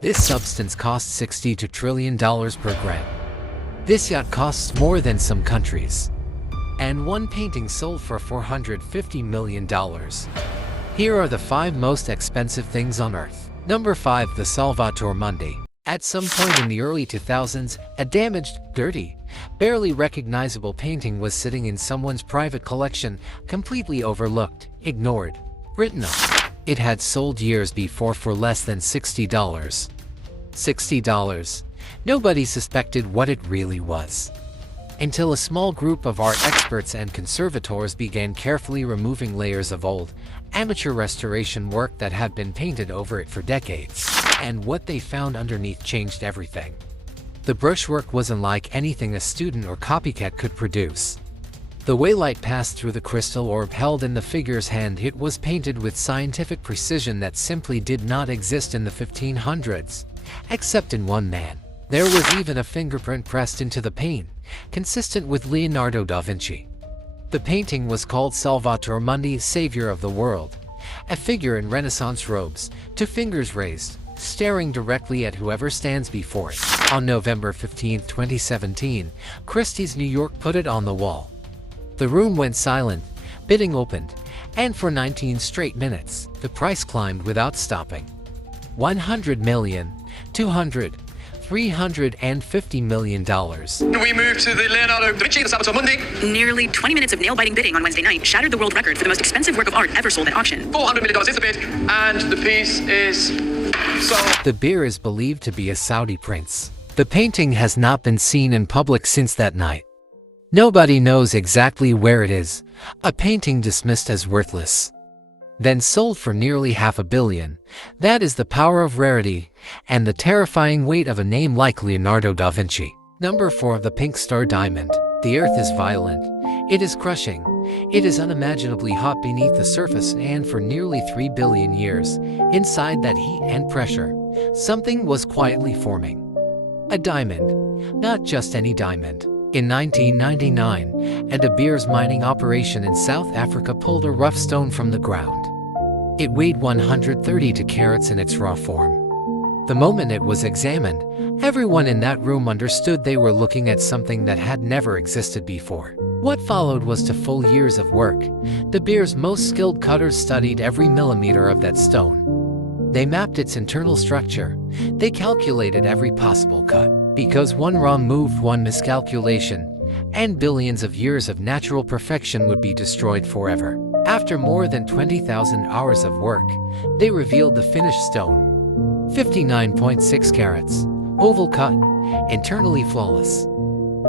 This substance costs $62 trillion per gram. This yacht costs more than some countries. And one painting sold for $450 million. Here are the 5 most expensive things on Earth. Number 5. The Salvator Mundi. At some point in the early 2000s, a damaged, dirty, barely recognizable painting was sitting in someone's private collection, completely overlooked, ignored, written off. It had sold years before for less than $60. $60. Nobody suspected what it really was. Until a small group of art experts and conservators began carefully removing layers of old, amateur restoration work that had been painted over it for decades. And what they found underneath changed everything. The brushwork wasn't like anything a student or copycat could produce. The way light passed through the crystal orb held in the figure's hand, it was painted with scientific precision that simply did not exist in the 1500s, except in one man. There was even a fingerprint pressed into the paint, consistent with Leonardo da Vinci. The painting was called Salvator Mundi, Savior of the World, a figure in Renaissance robes, 2 fingers raised, staring directly at whoever stands before it. On November 15, 2017, Christie's New York put it on the wall. The room went silent, bidding opened, and for 19 straight minutes, the price climbed without stopping. 100 million, 200, $350 million. We move to the Leonardo da Vinci, the Salvator Mundi. Nearly 20 minutes of nail-biting bidding on Wednesday night shattered the world record for the most expensive work of art ever sold at auction. $400 million is the bid, and the piece is sold. The beer is believed to be a Saudi prince. The painting has not been seen in public since that night. Nobody knows exactly where it is, a painting dismissed as worthless, then sold for nearly $500 million. That is the power of rarity, and the terrifying weight of a name like Leonardo da Vinci. Number 4. The Pink Star Diamond. The Earth is violent. It is crushing. It is unimaginably hot beneath the surface, and for nearly 3 billion years, inside that heat and pressure, something was quietly forming. A diamond. Not just any diamond. In 1999, a De Beers mining operation in South Africa pulled a rough stone from the ground. It weighed 132 carats in its raw form. The moment it was examined, everyone in that room understood they were looking at something that had never existed before. What followed was 2 full years of work. De Beers' most skilled cutters studied every millimeter of that stone. They mapped its internal structure. They calculated every possible cut. Because one wrong move, one miscalculation, and billions of years of natural perfection would be destroyed forever. After more than 20,000 hours of work, they revealed the finished stone. 59.6 carats, oval cut, internally flawless.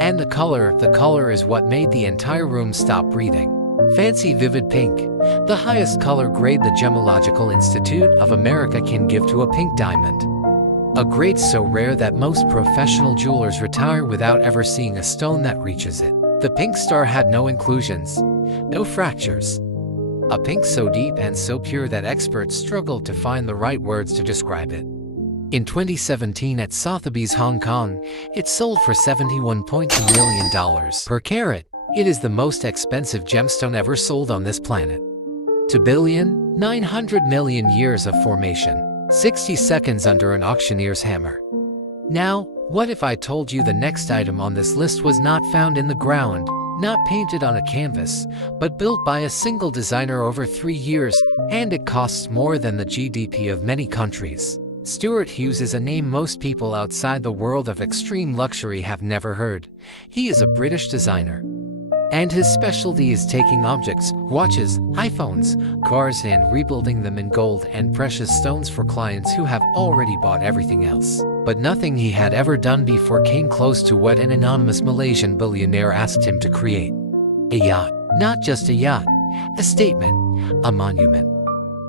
And the color is what made the entire room stop breathing. Fancy vivid pink, the highest color grade the Gemological Institute of America can give to a pink diamond. A grade so rare that most professional jewelers retire without ever seeing a stone that reaches it. The pink star had no inclusions, no fractures. A pink so deep and so pure that experts struggled to find the right words to describe it. In 2017 at Sotheby's Hong Kong, it sold for $71.2 million per carat. It is the most expensive gemstone ever sold on this planet. 2,900 million years of formation. 60 seconds under an auctioneer's hammer. Now, what if I told you the next item on this list was not found in the ground, not painted on a canvas, but built by a single designer over 3 years, and it costs more than the GDP of many countries? Stuart Hughes is a name most people outside the world of extreme luxury have never heard. He is a British designer. And his specialty is taking objects, watches, iPhones, cars, and rebuilding them in gold and precious stones for clients who have already bought everything else. But nothing he had ever done before came close to what an anonymous Malaysian billionaire asked him to create. A yacht. Not just a yacht. A statement. A monument.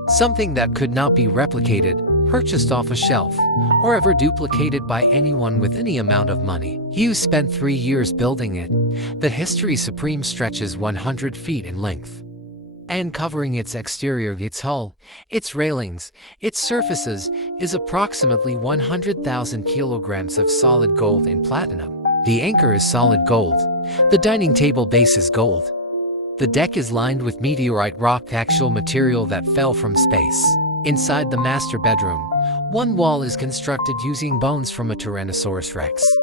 Something that could not be replicated, purchased off a shelf, or ever duplicated by anyone with any amount of money. Hughes spent 3 years building it. The History Supreme stretches 100 feet in length. And covering its exterior, its hull, its railings, its surfaces, is approximately 100,000 kilograms of solid gold and platinum. The anchor is solid gold. The dining table base is gold. The deck is lined with meteorite rock, actual material that fell from space. Inside the master bedroom, one wall is constructed using bones from a Tyrannosaurus rex.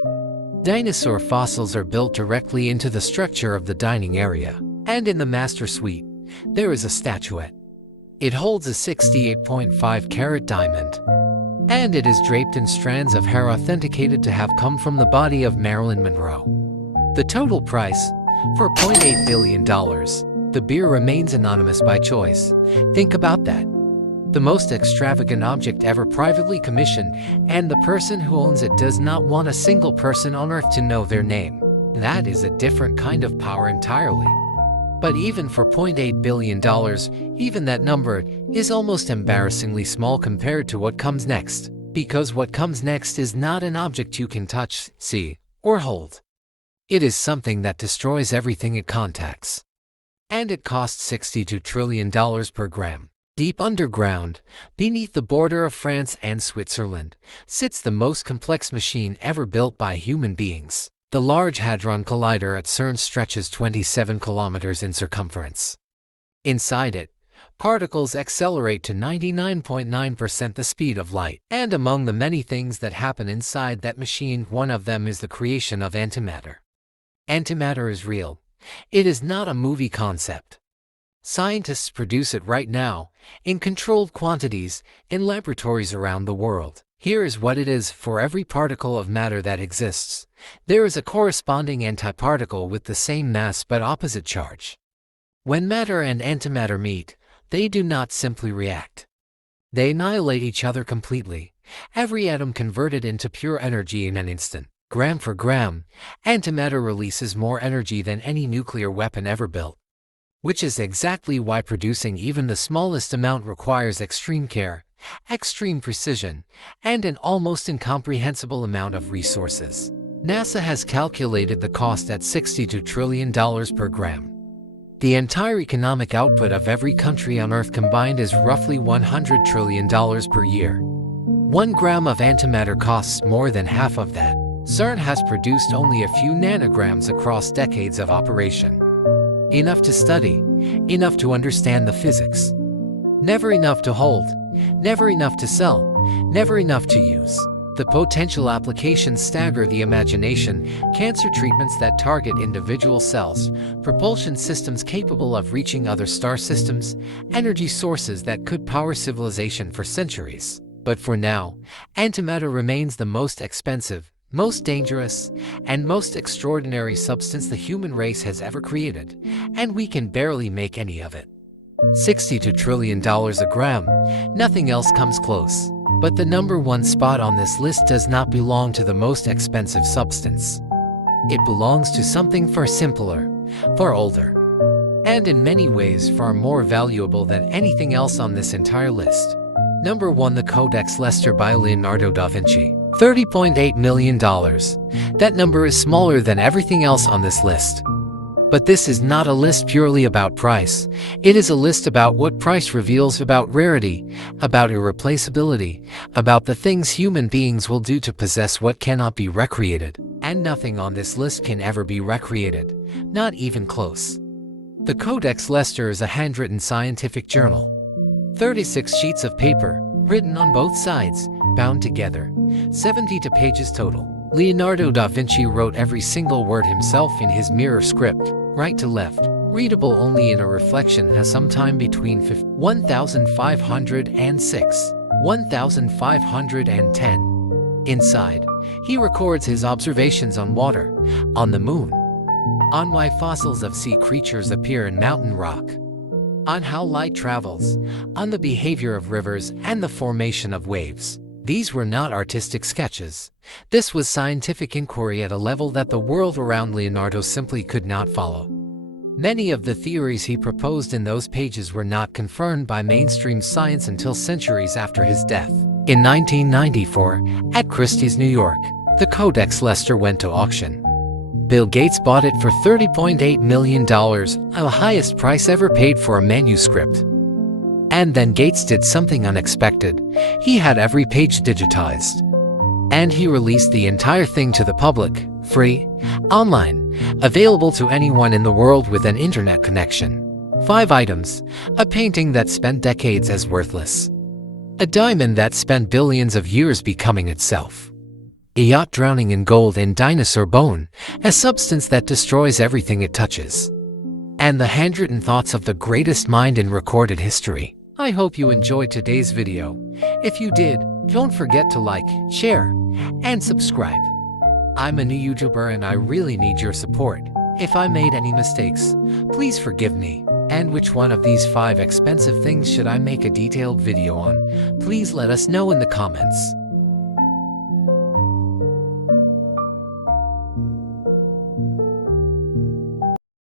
Dinosaur fossils are built directly into the structure of the dining area. And in the master suite, there is a statuette. It holds a 68.5-carat diamond, and it is draped in strands of hair authenticated to have come from the body of Marilyn Monroe. The total price, for $0.8 billion. The beer remains anonymous by choice. Think about that. The most extravagant object ever privately commissioned, and the person who owns it does not want a single person on earth to know their name. That is a different kind of power entirely. But even for $0.8 billion, even that number is almost embarrassingly small compared to what comes next. Because what comes next is not an object you can touch, see, or hold. It is something that destroys everything it contacts. And it costs $62 trillion per gram. Deep underground, beneath the border of France and Switzerland, sits the most complex machine ever built by human beings. The Large Hadron Collider at CERN stretches 27 kilometers in circumference. Inside it, particles accelerate to 99.9% the speed of light. And among the many things that happen inside that machine, one of them is the creation of antimatter. Antimatter is real. It is not a movie concept. Scientists produce it right now, in controlled quantities, in laboratories around the world. Here is what it is. For every particle of matter that exists, there is a corresponding antiparticle with the same mass but opposite charge. When matter and antimatter meet, they do not simply react. They annihilate each other completely, every atom converted into pure energy in an instant. Gram for gram, antimatter releases more energy than any nuclear weapon ever built. Which is exactly why producing even the smallest amount requires extreme care, extreme precision, and an almost incomprehensible amount of resources. NASA has calculated the cost at $62 trillion per gram. The entire economic output of every country on Earth combined is roughly $100 trillion per year. 1 gram of antimatter costs more than half of that. CERN has produced only a few nanograms across decades of operation. Enough to study, enough to understand the physics. Never enough to hold, never enough to sell, never enough to use. The potential applications stagger the imagination: cancer treatments that target individual cells, propulsion systems capable of reaching other star systems, energy sources that could power civilization for centuries. But for now, antimatter remains the most expensive, most dangerous, and most extraordinary substance the human race has ever created, and we can barely make any of it. $62 trillion a gram, nothing else comes close. But the number one spot on this list does not belong to the most expensive substance. It belongs to something far simpler, far older, and in many ways far more valuable than anything else on this entire list. Number 1. The Codex Leicester by Leonardo da Vinci. $30.8 million. That number is smaller than everything else on this list. But this is not a list purely about price. It is a list about what price reveals about rarity, about irreplaceability, about the things human beings will do to possess what cannot be recreated. And nothing on this list can ever be recreated, not even close. The Codex Leicester is a handwritten scientific journal. 36 sheets of paper, written on both sides, bound together, 72 pages total. Leonardo da Vinci wrote every single word himself in his mirror script, right to left, readable only in a reflection has some time between 1506, 1510. Inside, he records his observations on water, on the moon, on why fossils of sea creatures appear in mountain rock, on how light travels, on the behavior of rivers and the formation of waves. These were not artistic sketches. This was scientific inquiry at a level that the world around Leonardo simply could not follow. Many of the theories he proposed in those pages were not confirmed by mainstream science until centuries after his death. In 1994, at Christie's, New York, the Codex Leicester went to auction. Bill Gates bought it for $30.8 million, the highest price ever paid for a manuscript. And then Gates did something unexpected. He had every page digitized. And he released the entire thing to the public, free, online, available to anyone in the world with an internet connection. 5 items, a painting that spent decades as worthless. A diamond that spent billions of years becoming itself. A yacht drowning in gold and dinosaur bone, a substance that destroys everything it touches. And the handwritten thoughts of the greatest mind in recorded history. I hope you enjoyed today's video. If you did, don't forget to like, share, and subscribe. I'm a new YouTuber and I really need your support. If I made any mistakes, please forgive me. And which one of these 5 expensive things should I make a detailed video on? Please let us know in the comments.